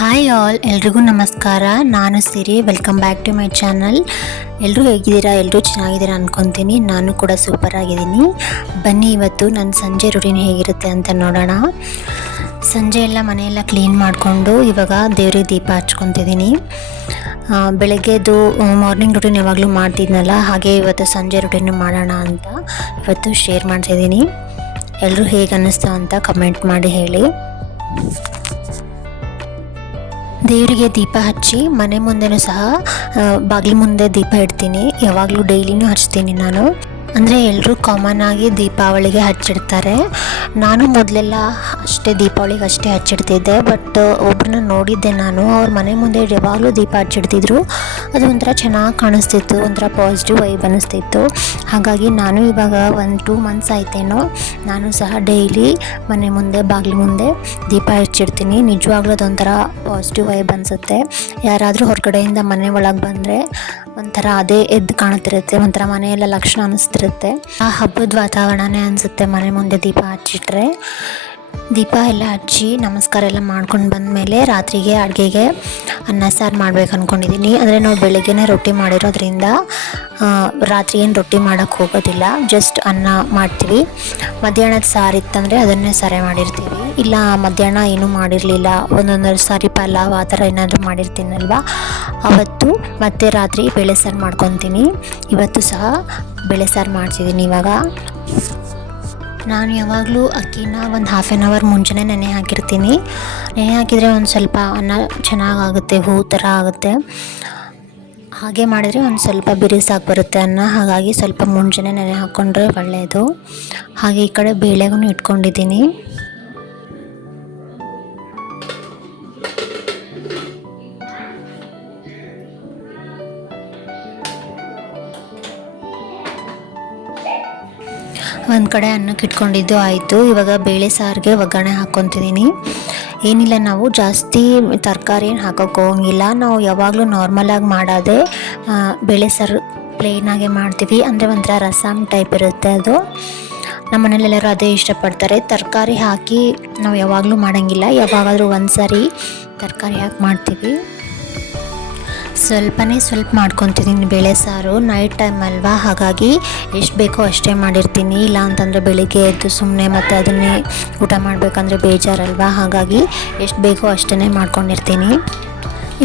Hi all, ಎಲ್ರಿಗೂ ನಮಸ್ಕಾರ. ನಾನು Siri welcome back to my channel ಎಲ್ಲರೂ ಹೇಗಿದ್ದೀರಾ? ಎಲ್ಲರೂ ಚೆನ್ನಾಗಿದ್ದೀರಾ ಅಂದ್ಕೊತೀನಿ ನಾನು ಕೂಡ ಸೂಪರ್ ಆಗಿದ್ದೀನಿ. ಬನ್ನಿ, ಇವತ್ತು ನನ್ನ ಸಂಜೆ ರುಟೀನ್ ಹೇಗಿರುತ್ತೆ ಅಂತ ನೋಡೋಣ. ಸಂಜೆ ಎಲ್ಲ ಮನೆಯೆಲ್ಲ ಕ್ಲೀನ್ ಮಾಡಿಕೊಂಡು ಇವಾಗ ದೇವ್ರಿಗೆ ದೀಪ ಹಚ್ಕೊತಿದ್ದೀನಿ. ಬೆಳಗ್ಗೆದು ಮಾರ್ನಿಂಗ್ ರುಟೀನ್ ಯಾವಾಗಲೂ ಮಾಡ್ತಿದ್ನಲ್ಲ, ಹಾಗೆ ಇವತ್ತು ಸಂಜೆ ರುಟೀನು ಮಾಡೋಣ ಅಂತ ಇವತ್ತು ಶೇರ್ ಮಾಡ್ತಿದ್ದೀನಿ. ಎಲ್ಲರೂ ಹೇಗೆ ಅನ್ನಿಸ್ತು ಅಂತ ಕಮೆಂಟ್ ಮಾಡಿ ಹೇಳಿ. ದೇವರಿಗೆ ದೀಪ ಹಚ್ಚಿ ಮನೆ ಮುಂದೆನೂ ಸಹ ಬಾಗಿಲು ಮುಂದೆ ದೀಪ ಇಡ್ತೀನಿ. ಯಾವಾಗಲೂ ಡೈಲಿನೂ ಹಚ್ತೀನಿ ನಾನು. ಅಂದರೆ ಎಲ್ಲರೂ ಕಾಮನ್ ಆಗಿ ದೀಪಾವಳಿಗೆ ಹಚ್ಚಿಡ್ತಾರೆ. ನಾನು ಮೊದಲೆಲ್ಲ ಅಷ್ಟೇ ದೀಪಾವಳಿಗೆ ಅಷ್ಟೇ ಹಚ್ಚಿಡ್ತಿದ್ದೆ ಬಟ್ ಒಬ್ಬರನ್ನ ನೋಡಿದ್ದೆ ನಾನು, ಅವ್ರ ಮನೆ ಮುಂದೆ ಯಾವಾಗಲೂ ದೀಪ ಹಚ್ಚಿಡ್ತಿದ್ರು. ಅದು ಒಂಥರ ಚೆನ್ನಾಗಿ ಕಾಣಿಸ್ತಿತ್ತು, ಒಂಥರ ಪಾಸಿಟಿವ್ ವೈಬ್ ಅನ್ನಿಸ್ತಿತ್ತು. ಹಾಗಾಗಿ ನಾನು ಇವಾಗ ಒಂದು ಟೂ ಮಂತ್ಸ್ ಆಯ್ತೇನೋ, ನಾನು ಸಹ ಡೈಲಿ ಮನೆ ಮುಂದೆ, ಬಾಗಿಲು ಮುಂದೆ ದೀಪ ಹಚ್ಚಿಡ್ತೀನಿ. ನಿಜವಾಗ್ಲೂ ಅದೊಂಥರ ಪಾಸಿಟಿವ್ ವೈಬ್ ಅನಿಸುತ್ತೆ. ಯಾರಾದರೂ ಹೊರಗಡೆಯಿಂದ ಮನೆ ಒಳಗೆ ಬಂದರೆ ಒಂಥರ ಅದೇ ಎದ್ದು ಕಾಣುತ್ತಿರುತ್ತೆ, ಒಂಥರ ಮನೆಯೆಲ್ಲ ಲಕ್ಷಣ ಅನಿಸ್ತಿರುತ್ತೆ. ಆ ಹಬ್ಬದ ವಾತಾವರಣನೇ ಅನಿಸುತ್ತೆ, ಮನೆ ಮುಂದೆ ದೀಪ ಹಚ್ಚಿಟ್ರೆ. ದೀಪ ಎಲ್ಲ ಹಚ್ಚಿ ನಮಸ್ಕಾರ ಎಲ್ಲ ಮಾಡ್ಕೊಂಡು ಬಂದಮೇಲೆ ರಾತ್ರಿಗೆ ಅಡುಗೆಗೆ ಅನ್ನ, ಸಾರು ಮಾಡ್ಬೇಕು ಅಂದ್ಕೊಂಡಿದ್ದೀನಿ ಅಂದರೆ ನಾವು ಬೆಳಗ್ಗೆನೇ ರೊಟ್ಟಿ ಮಾಡಿರೋದ್ರಿಂದ ರಾತ್ರಿ ಏನು ರೊಟ್ಟಿ ಮಾಡೋಕ್ಕೆ ಹೋಗೋದಿಲ್ಲ, ಜಸ್ಟ್ ಅನ್ನ ಮಾಡ್ತೀವಿ. ಮಧ್ಯಾಹ್ನದ ಸಾರು ಇತ್ತಂದರೆ ಅದನ್ನೇ ಸರಿ ಮಾಡಿರ್ತೀವಿ. ಇಲ್ಲ, ಮಧ್ಯಾಹ್ನ ಏನೂ ಮಾಡಿರಲಿಲ್ಲ. ಒಂದೊಂದು ಸಾರಿ ಪಲಾವ್ ಆ ಥರ ಏನಾದರೂ ಮಾಡಿರ್ತೀನಲ್ವ? ಅವತ್ತು ಮತ್ತೆ ರಾತ್ರಿ ಬೇಳೆ ಸಾರು ಮಾಡ್ಕೊತೀನಿ. ಇವತ್ತು ಸಹ ಬೇಳೆ ಸಾರು ಮಾಡ್ತಿದ್ದೀನಿ ಇವಾಗ. ನಾನು ಯಾವಾಗಲೂ ಅಕ್ಕಿನ ಒಂದು ಹಾಫ್ ಆನ್ ಅವರ್ ಮುಂಚೆನೇ ನೆನೆ ಹಾಕಿರ್ತೀನಿ. ನೆನೆ ಹಾಕಿದರೆ ಒಂದು ಸ್ವಲ್ಪ ಅನ್ನ ಚೆನ್ನಾಗಾಗುತ್ತೆ, ಹೂ ಥರ ಆಗುತ್ತೆ. ಹಾಗೆ ಮಾಡಿದರೆ ಒಂದು ಸ್ವಲ್ಪ ಬಿರುಸಾಗಿ ಬರುತ್ತೆ ಅನ್ನ. ಹಾಗಾಗಿ ಸ್ವಲ್ಪ ಮುಂಚೆನೇ ನೆನೆ ಹಾಕ್ಕೊಂಡ್ರೆ ಒಳ್ಳೆಯದು. ಹಾಗೆ ಈ ಕಡೆ ಬೇಳೆಗೂ ಇಟ್ಕೊಂಡಿದ್ದೀನಿ. ಒಂದು ಕಡೆ ಅನ್ನಕ್ಕೆ ಇಟ್ಕೊಂಡಿದ್ದು ಆಯಿತು. ಇವಾಗ ಬೇಳೆ ಸಾರಿಗೆ ಒಗ್ಗರಣೆ ಹಾಕ್ಕೊತಿದ್ದೀನಿ. ಏನಿಲ್ಲ ನಾವು ಜಾಸ್ತಿ ತರಕಾರಿ ಏನು ಹಾಕೋಕೆ ಹೋಗಂಗಿಲ್ಲ. ನಾವು ಯಾವಾಗಲೂ ನಾರ್ಮಲಾಗಿ ಮಾಡೋದೇ ಬೇಳೆ ಸಾರು ಪ್ಲೇನಾಗೆ ಮಾಡ್ತೀವಿ. ಅಂದರೆ ಒಂಥರ ರಸಮ್ ಟೈಪ್ ಇರುತ್ತೆ ಅದು. ನಮ್ಮ ಮನೇಲೆಲ್ಲರೂ ಅದೇ ಇಷ್ಟಪಡ್ತಾರೆ. ತರಕಾರಿ ಹಾಕಿ ನಾವು ಯಾವಾಗಲೂ ಮಾಡೋಂಗಿಲ್ಲ. ಯಾವಾಗಾದರೂ ಒಂದು ಸಾರಿ ತರಕಾರಿ ಹಾಕಿ ಮಾಡ್ತೀವಿ. ಸ್ವಲ್ಪನೇ ಸ್ವಲ್ಪ ಮಾಡ್ಕೊತಿದ್ದೀನಿ ಬೇಳೆ ಸಾರು. ನೈಟ್ ಟೈಮ್ ಅಲ್ವಾ? ಹಾಗಾಗಿ ಎಷ್ಟು ಬೇಕೋ ಅಷ್ಟೇ ಮಾಡಿರ್ತೀನಿ. ಇಲ್ಲ ಅಂತಂದರೆ ಬೆಳಿಗ್ಗೆ ಎದ್ದು ಸುಮ್ಮನೆ ಮತ್ತು ಅದನ್ನೇ ಊಟ ಮಾಡಬೇಕಂದ್ರೆ ಬೇಜಾರಲ್ವಾ? ಹಾಗಾಗಿ ಎಷ್ಟು ಬೇಕೋ ಅಷ್ಟೇ ಮಾಡ್ಕೊಂಡಿರ್ತೀನಿ.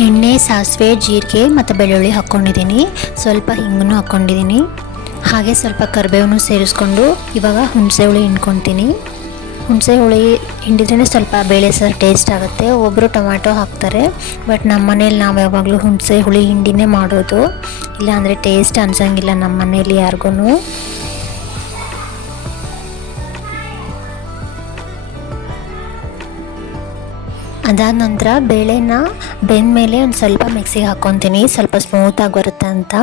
ಎಣ್ಣೆ, ಸಾಸಿವೆ, ಜೀರಿಗೆ ಮತ್ತು ಬೆಳ್ಳುಳ್ಳಿ ಹಾಕ್ಕೊಂಡಿದ್ದೀನಿ ಸ್ವಲ್ಪ ಹಿಂಗೂ ಹಾಕ್ಕೊಂಡಿದ್ದೀನಿ ಹಾಗೆ ಸ್ವಲ್ಪ ಕರಿಬೇವನ್ನು ಸೇರಿಸ್ಕೊಂಡು ಇವಾಗ ಹುಣಸೆ ಹುಳಿ ಹಿಂಡ್ಕೊತೀನಿ. ಹುಣಸೆ ಹುಳಿ ಹಿಂಡಿದ್ರೇ ಸ್ವಲ್ಪ ಬೇಳೆ ಸಾರು ಟೇಸ್ಟ್ ಆಗುತ್ತೆ. ಒಬ್ಬರು ಟೊಮ್ಯಾಟೊ ಹಾಕ್ತಾರೆ. ಬಟ್ ನಮ್ಮ ಮನೇಲಿ ನಾವು ಯಾವಾಗಲೂ ಹುಣಸೆ ಹುಳಿ ಹಿಂಡಿನೇ ಮಾಡೋದು. ಇಲ್ಲಾಂದರೆ ಟೇಸ್ಟ್ ಅನ್ಸಂಗಿಲ್ಲ ನಮ್ಮ ಮನೇಲಿ ಯಾರಿಗೂ ಅದಾದ ನಂತರ ಬೇಳೆನ ಬೆಂದಮೇಲೆ ಒಂದು ಸ್ವಲ್ಪ ಮಿಕ್ಸಿಗೆ ಹಾಕ್ಕೊತೀನಿ ಸ್ವಲ್ಪ ಸ್ಮೂತಾಗಿ ಬರುತ್ತೆ ಅಂತ.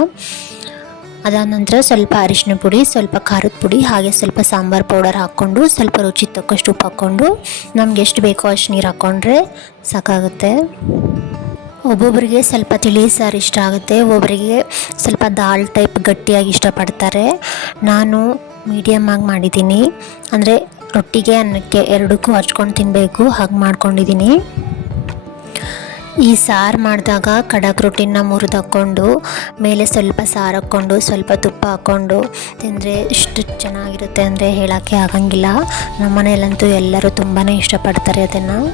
ಅದಾದ ನಂತರ ಸ್ವಲ್ಪ ಅರಿಶಿನ ಪುಡಿ, ಸ್ವಲ್ಪ ಖಾರದ ಪುಡಿ, ಹಾಗೆ ಸ್ವಲ್ಪ ಸಾಂಬಾರು ಪೌಡರ್ ಹಾಕ್ಕೊಂಡು, ಸ್ವಲ್ಪ ರುಚಿ ತಕ್ಕಷ್ಟು ಉಪ್ಪು ಹಾಕ್ಕೊಂಡು, ನಮ್ಗೆ ಎಷ್ಟು ಬೇಕೋ ಅಷ್ಟು ನೀರು ಹಾಕ್ಕೊಂಡ್ರೆ ಸಾಕಾಗುತ್ತೆ. ಒಬ್ಬೊಬ್ಬರಿಗೆ ಸ್ವಲ್ಪ ತಿಳಿ ಸಾರು ಇಷ್ಟ ಆಗುತ್ತೆ. ಒಬ್ಬೊಬ್ಬರಿಗೆ ಸ್ವಲ್ಪ ದಾಲ್ ಟೈಪ್ ಗಟ್ಟಿಯಾಗಿ ಇಷ್ಟಪಡ್ತಾರೆ. ನಾನು ಮೀಡಿಯಮ್ ಆಗಿ ಮಾಡಿದ್ದೀನಿ. ಅಂದರೆ ರೊಟ್ಟಿಗೆ ಅನ್ನಕ್ಕೆ ಎರಡಕ್ಕೂ ಹಚ್ಕೊಂಡು ತಿನ್ನಬೇಕು ಹಾಗೆ ಮಾಡ್ಕೊಂಡಿದ್ದೀನಿ. ಈ ಸಾರು ಮಾಡಿದಾಗ ಕಡಕ್ ರೊಟ್ಟಿನ ಮುರಿದು ಹಾಕ್ಕೊಂಡು, ಮೇಲೆ ಸ್ವಲ್ಪ ಸಾರು ಹಾಕ್ಕೊಂಡು, ಸ್ವಲ್ಪ ತುಪ್ಪ ಹಾಕ್ಕೊಂಡು ತಿಂದರೆ ಇಷ್ಟು ಚೆನ್ನಾಗಿರುತ್ತೆ ಅಂದರೆ ಹೇಳೋಕ್ಕೆ ಆಗಂಗಿಲ್ಲ. ನಮ್ಮ ಮನೆಯಲ್ಲಂತೂ ಎಲ್ಲರೂ ತುಂಬಾ ಇಷ್ಟಪಡ್ತಾರೆ ಅದನ್ನು.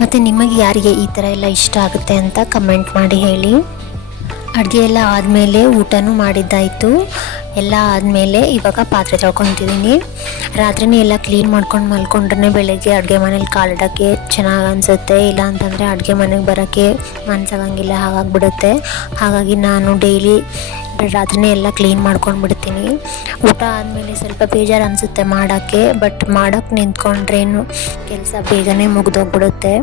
ಮತ್ತು ನಿಮಗೆ ಯಾರಿಗೆ ಈ ಥರ ಎಲ್ಲ ಇಷ್ಟ ಆಗುತ್ತೆ ಅಂತ ಕಮೆಂಟ್ ಮಾಡಿ ಹೇಳಿ. ಅಡುಗೆ ಎಲ್ಲ ಆದಮೇಲೆ ಊಟನೂ ಮಾಡಿದ್ದಾಯಿತು. ಎಲ್ಲ ಆದಮೇಲೆ ಇವಾಗ ಪಾತ್ರೆ ತೊಳ್ಕೊತಿದ್ದೀನಿ ರಾತ್ರಿನೇ ಎಲ್ಲ ಕ್ಲೀನ್ ಮಾಡ್ಕೊಂಡು ಮಲ್ಕೊಂಡ್ರೆ ಬೆಳಗ್ಗೆ ಅಡುಗೆ ಮನೇಲಿ ಕಾಲಿಡೋಕ್ಕೆ ಚೆನ್ನಾಗಿ ಅನಿಸುತ್ತೆ. ಇಲ್ಲ ಅಂತಂದರೆ ಅಡುಗೆ ಮನೆಗೆ ಬರೋಕ್ಕೆ ಮನ್ಸಾಗಂಗಿಲ್ಲ ಹಾಗಾಗಿಬಿಡುತ್ತೆ ಹಾಗಾಗಿ ನಾನು ಡೈಲಿ ರಾತ್ರಿನೇ ಎಲ್ಲ ಕ್ಲೀನ್ ಮಾಡ್ಕೊಂಡು ಬಿಡ್ತೀನಿ ಊಟ ಆದಮೇಲೆ ಸ್ವಲ್ಪ ಬೇಜಾರು ಅನಿಸುತ್ತೆ ಮಾಡೋಕ್ಕೆ ಬಟ್ ಮಾಡೋಕ್ಕೆ ನಿಂತ್ಕೊಂಡ್ರೇನು ಕೆಲಸ ಬೇಗನೆ ಮುಗಿದೋಗ್ಬಿಡುತ್ತೆ.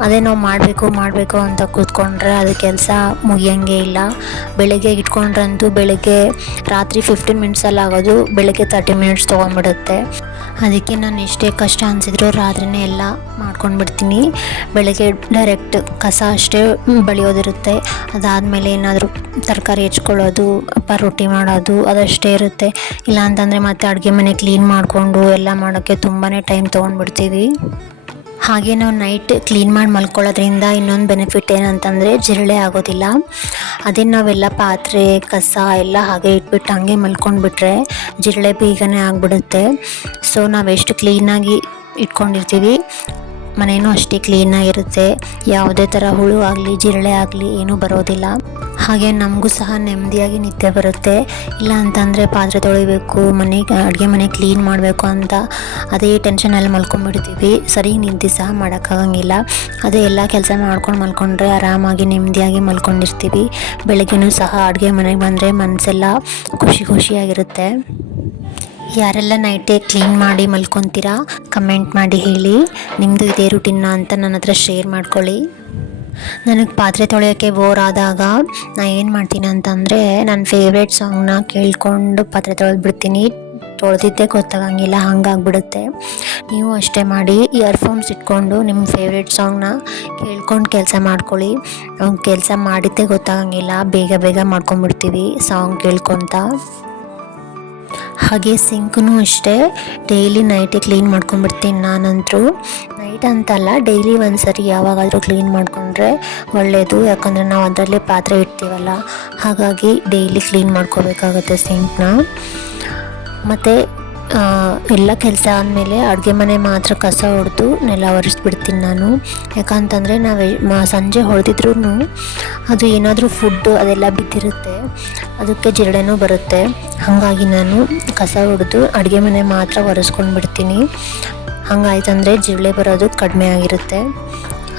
ಅದೇ ನಾವು ಮಾಡಬೇಕು ಮಾಡಬೇಕು ಅಂತ ಕೂತ್ಕೊಂಡ್ರೆ ಅದು ಕೆಲಸ ಮುಗಿಯೋಂಗೆ ಇಲ್ಲ. ಬೆಳಗ್ಗೆ ಇಟ್ಕೊಂಡ್ರಂತೂ ಬೆಳಗ್ಗೆ ರಾತ್ರಿ ಫಿಫ್ಟೀನ್ ಮಿನಿಟ್ಸಲ್ಲಿ ಆಗೋದು ಬೆಳಗ್ಗೆ ತರ್ಟಿ ಮಿನಿಟ್ಸ್ ತೊಗೊಂಡ್ಬಿಡುತ್ತೆ. ಅದಕ್ಕೆ ನಾನು ಎಷ್ಟೇ ಕಷ್ಟ ಅನಿಸಿದ್ರು ರಾತ್ರಿನೇ ಎಲ್ಲ ಮಾಡ್ಕೊಂಡು ಬಿಡ್ತೀನಿ ಬೆಳಗ್ಗೆ ಡೈರೆಕ್ಟ್ ಕಸ ಅಷ್ಟೇ ಬಳಿಯೋದಿರುತ್ತೆ. ಅದಾದಮೇಲೆ ಏನಾದರೂ ತರಕಾರಿ ಹೆಚ್ಕೊಳ್ಳೋದು ಅಪ್ಪ ರೊಟ್ಟಿ ಮಾಡೋದು ಅದಷ್ಟೇ ಇರುತ್ತೆ. ಇಲ್ಲ ಅಂತಂದರೆ ಮತ್ತೆ ಅಡುಗೆ ಮನೆ ಕ್ಲೀನ್ ಮಾಡಿಕೊಂಡು ಎಲ್ಲ ಮಾಡೋಕ್ಕೆ ತುಂಬಾ ಟೈಮ್ ತೊಗೊಂಡ್ಬಿಡ್ತೀವಿ. ಹಾಗೆ ನಾವು ನೈಟ್ ಕ್ಲೀನ್ ಮಾಡಿ ಮಲ್ಕೊಳ್ಳೋದ್ರಿಂದ ಇನ್ನೊಂದು ಬೆನಿಫಿಟ್ ಏನಂತಂದರೆ ಜಿರಳೆ ಆಗೋದಿಲ್ಲ. ಅದೇ ನಾವೆಲ್ಲ ಪಾತ್ರೆ, ಕಸ ಎಲ್ಲ ಹಾಗೆ ಇಟ್ಬಿಟ್ಟು ಹಾಗೆ ಮಲ್ಕೊಂಡ್ಬಿಟ್ರೆ ಜಿರಳೆ ಬೇಗನೆ ಆಗಿಬಿಡುತ್ತೆ. ಸೊ ನಾವೆಷ್ಟು ಕ್ಲೀನಾಗಿ ಇಟ್ಕೊಂಡಿರ್ತೀವಿ, ಮನೇನೂ ಅಷ್ಟೇ ಕ್ಲೀನಾಗಿರುತ್ತೆ ಯಾವುದೇ ಥರ ಹುಳು ಆಗಲಿ, ಜಿರಳೆ ಆಗಲಿ ಏನೂ ಬರೋದಿಲ್ಲ. ಹಾಗೆ ನಮಗೂ ಸಹ ನೆಮ್ಮದಿಯಾಗಿ ನಿದ್ದೆ ಬರುತ್ತೆ. ಇಲ್ಲ ಅಂತಂದರೆ ಪಾತ್ರೆ ತೊಳಿಬೇಕು ಮನೆಗೆ ಅಡುಗೆ ಮನೆ ಕ್ಲೀನ್ ಮಾಡಬೇಕು ಅಂತ ಅದೇ ಟೆನ್ಷನಲ್ಲಿ ಮಲ್ಕೊಂಡ್ಬಿಡ್ತೀವಿ. ಸರಿ, ನಿದ್ದೆ ಸಹ ಮಾಡೋಕ್ಕಾಗಂಗಿಲ್ಲ. ಅದೇ ಎಲ್ಲ ಕೆಲಸ ಮಾಡ್ಕೊಂಡು ಮಲ್ಕೊಂಡ್ರೆ ಆರಾಮಾಗಿ ನೆಮ್ಮದಿಯಾಗಿ ಮಲ್ಕೊಂಡಿರ್ತೀವಿ. ಬೆಳಗ್ಗೆನೂ ಸಹ ಅಡುಗೆ ಮನೆಗೆ ಬಂದರೆ ಮನಸ್ಸೆಲ್ಲ ಖುಷಿ ಖುಷಿಯಾಗಿರುತ್ತೆ. ಯಾರೆಲ್ಲ ನೈಟೇ ಕ್ಲೀನ್ ಮಾಡಿ ಮಲ್ಕೊತೀರಾ? ಕಮೆಂಟ್ ಮಾಡಿ ಹೇಳಿ. ನಿಮ್ಮದು ಇದೇ ರುಟೀನ್ನ ಅಂತ ನನ್ನ ಹತ್ರ ಶೇರ್ ಮಾಡ್ಕೊಳ್ಳಿ. ನನಗೆ ಪಾತ್ರೆ ತೊಳೆಯೋಕ್ಕೆ ಬೋರ್ ಆದಾಗ ನಾ ಏನು ಮಾಡ್ತೀನಿ ಅಂತಂದರೆ ನನ್ನ ಫೇವ್ರೇಟ್ ಸಾಂಗ್ನ ಕೇಳ್ಕೊಂಡು ಪಾತ್ರೆ ತೊಳೆದು ಬಿಡ್ತೀನಿ. ತೊಳೆದಿದ್ದೇ ಗೊತ್ತಾಗಂಗಿಲ್ಲ, ಹಂಗಾಗ್ಬಿಡುತ್ತೆ. ನೀವು ಅಷ್ಟೇ ಮಾಡಿ ಇಯರ್ಫೋನ್ಸ್ ಇಟ್ಕೊಂಡು ನಿಮ್ಮ ಫೇವ್ರೇಟ್ ಸಾಂಗ್ನ ಕೇಳ್ಕೊಂಡು ಕೆಲಸ ಮಾಡ್ಕೊಳ್ಳಿ. ಕೆಲಸ ಮಾಡಿದ್ದೇ ಗೊತ್ತಾಗಂಗಿಲ್ಲ, ಬೇಗ ಬೇಗ ಮಾಡ್ಕೊಂಬಿಡ್ತೀವಿ ಸಾಂಗ್ ಕೇಳ್ಕೊತ. ಹಾಗೆ ಸಿಂಕ್ನು ಅಷ್ಟೇ. ಡೈಲಿ ನೈಟೇ ಕ್ಲೀನ್ ಮಾಡ್ಕೊಂಡ್ಬಿಡ್ತೀನಿ ನಾನಂತರೂ ನೈಟ್ ಅಂತಲ್ಲ, ಡೈಲಿ ಒಂದು ಸರಿ ಯಾವಾಗಾದರೂ ಕ್ಲೀನ್ ಮಾಡಿಕೊಂಡ್ರೆ ಒಳ್ಳೆಯದು ಯಾಕಂದರೆ ನಾವು ಅದರಲ್ಲೇ ಪಾತ್ರೆ ಇಡ್ತೀವಲ್ಲ. ಹಾಗಾಗಿ ಡೈಲಿ ಕ್ಲೀನ್ ಮಾಡ್ಕೋಬೇಕಾಗುತ್ತೆ ಸಿಂಕ್ನ. ಮತ್ತು ಎಲ್ಲ ಕೆಲಸ ಆದಮೇಲೆ ಅಡುಗೆ ಮನೆ ಮಾತ್ರ ಕಸ ಹೊಡೆದು ನೆಲ ಒರೆಸ್ಬಿಡ್ತೀನಿ ನಾನು. ಯಾಕಂತಂದರೆ ನಾವು ಸಂಜೆ ಹೊಡೆದಿದ್ರೂ ಅದು ಏನಾದರೂ ಫುಡ್ಡು ಅದೆಲ್ಲ ಬಿದ್ದಿರುತ್ತೆ. ಅದಕ್ಕೆ ಜಿರಳೆನೂ ಬರುತ್ತೆ. ಹಾಗಾಗಿ ನಾನು ಕಸ ಹೊಡೆದು ಅಡುಗೆ ಮನೆ ಮಾತ್ರ ಒರೆಸ್ಕೊಂಡು ಬಿಡ್ತೀನಿ ಹಂಗಾಯ್ತಂದರೆ ಜಿರಳೆ ಬರೋದು ಕಡಿಮೆ ಆಗಿರುತ್ತೆ.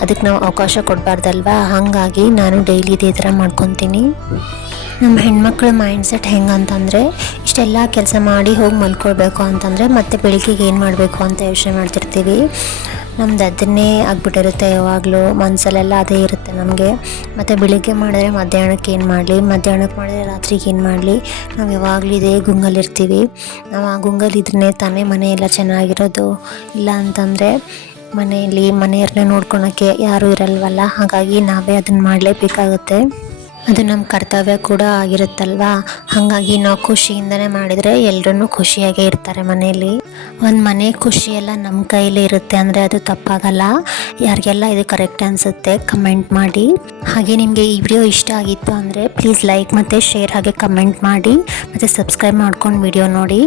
ಅದಕ್ಕೆ ನಾವು ಅವಕಾಶ ಕೊಡಬಾರ್ದಲ್ವಾ? ಹಾಗಾಗಿ ನಾನು ಡೈಲಿ ಇದೇ ಥರ ಮಾಡ್ಕೊತೀನಿ. ನಮ್ಮ ಹೆಣ್ಮಕ್ಳ ಮೈಂಡ್ಸೆಟ್ ಸೆಟ್ ಹೆಂಗಂತಂದರೆ ಇಷ್ಟೆಲ್ಲ ಕೆಲಸ ಮಾಡಿ ಹೋಗಿ ಮಲ್ಕೊಳ್ಬೇಕು ಅಂತಂದರೆ ಮತ್ತೆ ಬೆಳಿಗ್ಗೆಗೆ ಏನು ಮಾಡಬೇಕು ಅಂತ ಯೋಚನೆ ಮಾಡ್ತಿರ್ತೀವಿ. ನಮ್ದು ಅದನ್ನೇ ಆಗ್ಬಿಟ್ಟಿರುತ್ತೆ ಯಾವಾಗಲೂ ಮನಸ್ಸಲ್ಲೆಲ್ಲ ಅದೇ ಇರುತ್ತೆ ನಮಗೆ. ಮತ್ತು ಬೆಳಿಗ್ಗೆ ಮಾಡಿದ್ರೆ ಮಧ್ಯಾಹ್ನಕ್ಕೆ ಏನು ಮಾಡಲಿ ಮಧ್ಯಾಹ್ನಕ್ಕೆ ಮಾಡಿದ್ರೆ ರಾತ್ರಿಗೆ ಏನು ಮಾಡಲಿ, ನಾವು ಯಾವಾಗಲೂ ಇದೇ ಗುಂಗಲ್ಲಿರ್ತೀವಿ. ನಾವು ಆ ಗುಂಗಲ್ಲಿದ್ರೆ ತಾನೇ ಮನೆ ಎಲ್ಲ ಚೆನ್ನಾಗಿರೋದು. ಇಲ್ಲ ಅಂತಂದರೆ ಮನೆಯಲ್ಲಿ ಮನೆಯವ್ರನ್ನೇ ನೋಡ್ಕೊಳಕ್ಕೆ ಯಾರೂ ಇರಲ್ವಲ್ಲ, ಹಾಗಾಗಿ ನಾವೇ ಅದನ್ನು ಮಾಡಲೇಬೇಕಾಗುತ್ತೆ. ಅದು ನಮ್ಮ ಕರ್ತವ್ಯ ಕೂಡ ಆಗಿರುತ್ತಲ್ವಾ? ಹಾಗಾಗಿ ನಾವು ಖುಷಿಯಿಂದನೇ ಮಾಡಿದರೆ ಎಲ್ಲರೂ ಖುಷಿಯಾಗೇ ಇರ್ತಾರೆ ಮನೆಯಲ್ಲಿ. ಒಂದು ಮನೆ ಖುಷಿಯೆಲ್ಲ ನಮ್ಮ ಕೈಯಲ್ಲಿ ಇರುತ್ತೆ ಅಂದರೆ ಅದು ತಪ್ಪಾಗಲ್ಲ. ಯಾರಿಗೆಲ್ಲ ಇದು ಕರೆಕ್ಟ್ ಅನಿಸುತ್ತೆ ಕಮೆಂಟ್ ಮಾಡಿ. ಹಾಗೆ ನಿಮಗೆ ಈ ವಿಡಿಯೋ ಇಷ್ಟ ಆಗಿತ್ತು ಅಂದರೆ ಪ್ಲೀಸ್ ಲೈಕ್ ಮತ್ತು ಶೇರ್ ಹಾಗೆ ಕಮೆಂಟ್ ಮಾಡಿ. ಮತ್ತು ಸಬ್ಸ್ಕ್ರೈಬ್ ಮಾಡ್ಕೊಂಡು ವಿಡಿಯೋ ನೋಡಿ.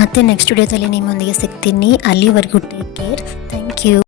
ಮತ್ತೆ ನೆಕ್ಸ್ಟ್ ವಿಡಿಯೋದಲ್ಲಿ ನಿಮ್ಮೊಂದಿಗೆ ಸಿಗ್ತೀನಿ. ಅಲ್ಲಿವರೆಗೂ ಟೇಕ್ ಕೇರ್ ಥ್ಯಾಂಕ್ ಯು